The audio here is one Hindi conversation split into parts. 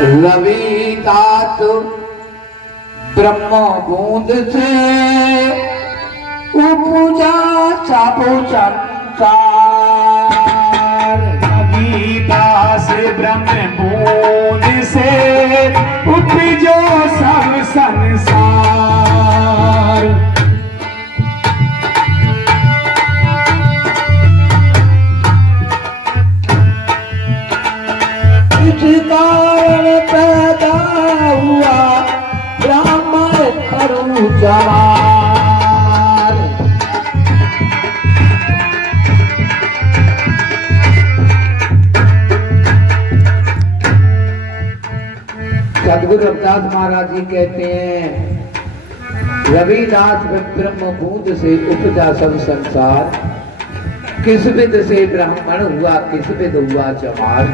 रविदास ब्रह्म बूंद से उपजा सब संसार। रविदास ब्रह्म बूंद से उपजो सब संसार। इस कारण पैदा हुआ ब्राह्मण खरु जवार। सदगुरु रविदास महाराज जी कहते हैं रविदास ब्रह्म बूंद से उपजा सब संसार। किस विद से ब्राह्मण हुआ किस विद हुआ चमार।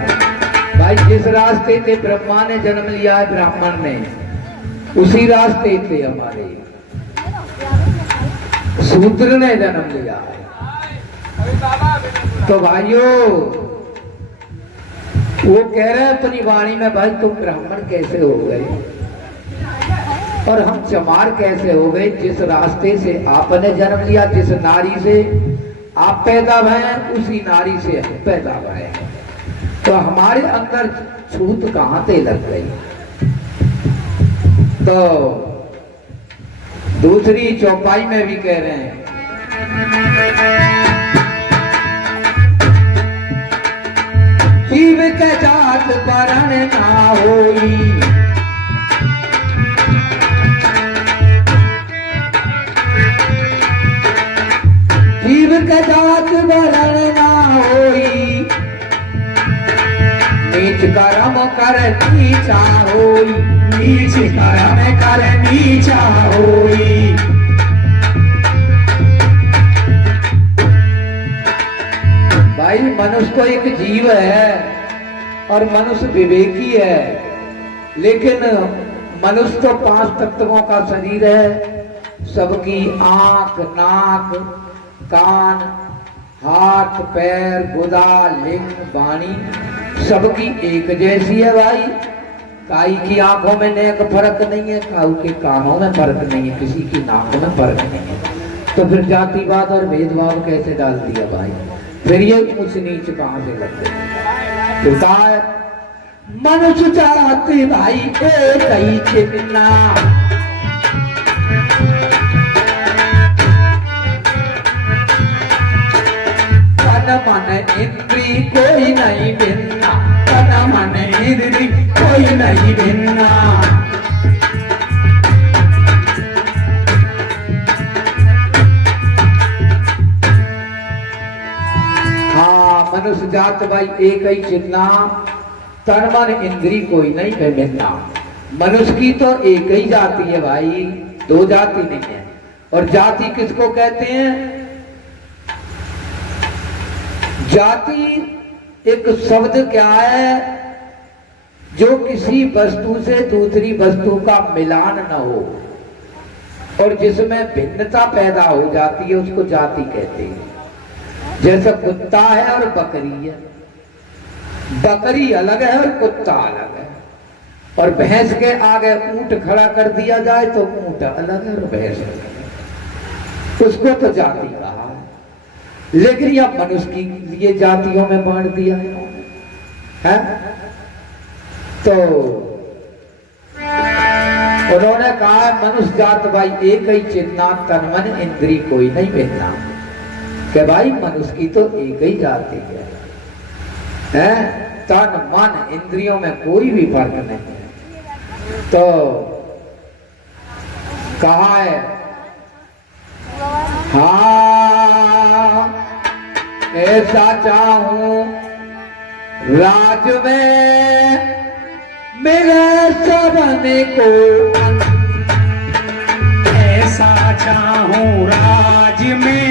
भाई जिस रास्ते से ब्रह्मा ने जन्म लिया है ब्राह्मण ने उसी रास्ते से हमारे शूद्र ने जन्म लिया है। तो भाइयों वो कह रहे हैं अपनी वाणी में भाई तुम ब्राह्मण कैसे हो गए और हम चमार कैसे हो गए। जिस रास्ते से आपने जन्म लिया जिस नारी से आप पैदा भये उसी नारी से हम पैदा भये। तो हमारे अंदर छूत कहां से लग गई। तो दूसरी चौपाई में भी कह रहे हैं जीव के जात वरण ना होई। जीव के जात वरण ना होई। नीच कर्म कर नीचा होई। नीच कर्म कर नीचा होई। भाई मनुष्य तो एक जीव है और मनुष्य विवेकी है लेकिन मनुष्य तो 5 तत्वों का शरीर है। सबकी आंख नाक कान हाथ पैर गुदा लिंग वाणी सबकी एक जैसी है। भाई काई की आंखों में नेक फर्क नहीं है काऊ के कानों में फर्क नहीं है किसी की नाक में फर्क नहीं है। तो फिर जातिवाद और भेदभाव कैसे डाल दिया भाई। फिर ये ऊंच नीच कहां से लगते तो मनुष्य चाहते भाई एक ही चिन्ना। तन मन इंद्री कोई नहीं भिन्ना। तन मन इंद्री कोई नहीं भिन्ना। मनुष्य जात भाई एक ही चिन्ना। तन मन इंद्री कोई नहीं है भिन्ना। मनुष्य की तो एक ही जाति है भाई दो जाति नहीं है। और जाति किसको कहते हैं। जाति एक शब्द क्या है जो किसी वस्तु से दूसरी वस्तु का मिलान न हो और जिसमें भिन्नता पैदा हो जाती है उसको जाति कहते हैं। जैसे कुत्ता है और बकरी है। बकरी अलग है और कुत्ता अलग है। और भैंस के आगे ऊंट खड़ा कर दिया जाए तो ऊंट अलग है और भैंस अलग है। उसको तो जाति कहा है। लेकिन यह मनुष्य की ये जातियों में बांट दिया है। तो उन्होंने कहा मनुष्य जात भाई एक ही चिन्ना। तन मन इंद्री कोई नहीं भिन्ना। कि भाई मनुष्य की तो एक ही जाति है। तन मन इंद्रियों में कोई भी फर्क नहीं है। तो कहा है हाँ ऐसा चाहूं राज में मेरे सबने को। ऐसा चाहूं राज में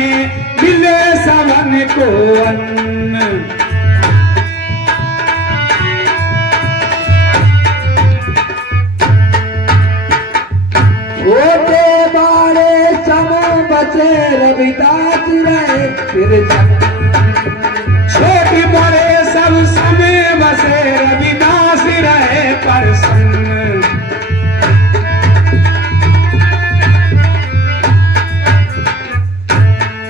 मिले सबन को अन्न। छोटे बड़े समूह बचे रविदास रहे फिर छोटे बड़े सब समय बसे रविदास रहे। दर्शन।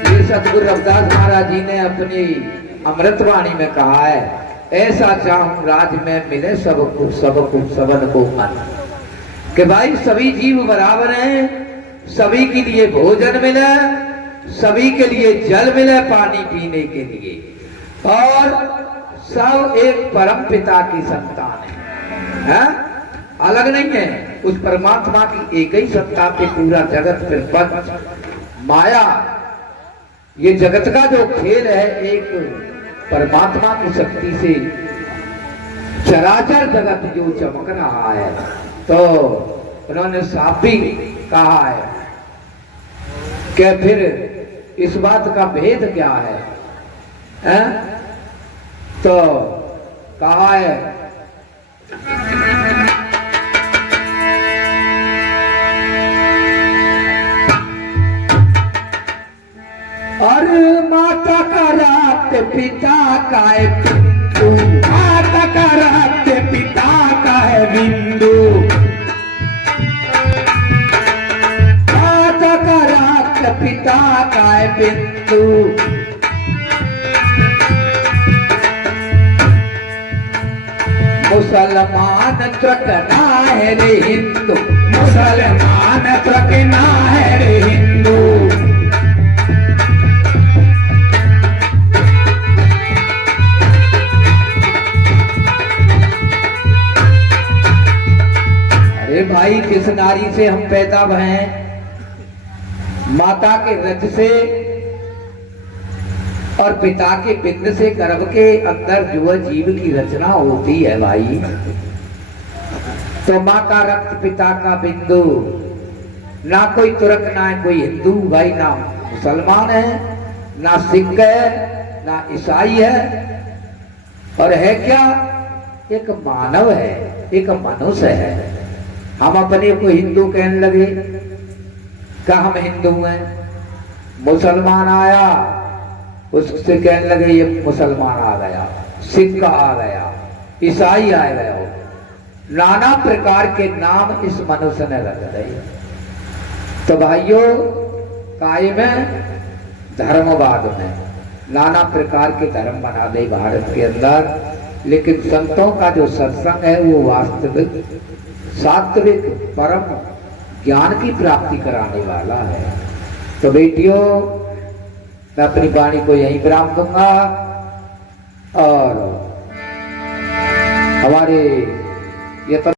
ये सतगुरु रविदास महाराज जी ने अपनी अमृतवाणी में कहा है, ऐसा चाहूं राज में मिले सबको सबन को मन। कि भाई सभी जीव बराबर हैं, सभी के लिए भोजन मिले, सभी के लिए जल मिले पानी पीने के लिए, और सब एक परम पिता की संतान है? अलग नहीं है। उस परमात्मा की एक ही सत्ता पे पूरा जगत प्रपंच माया, ये जगत का जो खेल है एक परमात्मा की शक्ति से चराचर जगत जो चमक रहा है। तो उन्होंने साफ भी कहा है कि फिर इस बात का भेद क्या है, हैं? तो कहा है और माता का रात पिता का है बिंदु, माता का रक्त पिता का है बिंदु, माता का रात पिता का है बिंदु। मुसलमान त्रकना है रे हिंदू, मुसलमान त्रकना है रे हिंदू। अरे भाई किस नारी से हम पैदा हुए हैं? माता के रज से और पिता के बिंद से गर्भ के अंदर जो जीव की रचना होती है भाई, तो माँ का रक्त पिता का बिंदु। ना कोई तुर्क ना कोई हिंदू भाई, ना मुसलमान है, ना सिख है, ना ईसाई है, और है क्या? एक मानव है, एक मनुष्य है। हम अपने को हिंदू कहने लगे, क्या हम हिंदू हैं? मुसलमान आया, उससे कहने लगे ये मुसलमान आ गया, सिख आ गया, ईसाई आ गया। नाना प्रकार के नाम इस मनुष्य ने रख दिए। तो भाइयों, काय में धर्मवाद में नाना प्रकार के धर्म बना दे भारत के अंदर, लेकिन संतों का जो सत्संग है वो वास्तविक सात्विक परम ज्ञान की प्राप्ति कराने वाला है। तो बेटियों, मैं अपनी वाणी को यहीं विराम दूंगा, और हमारे ये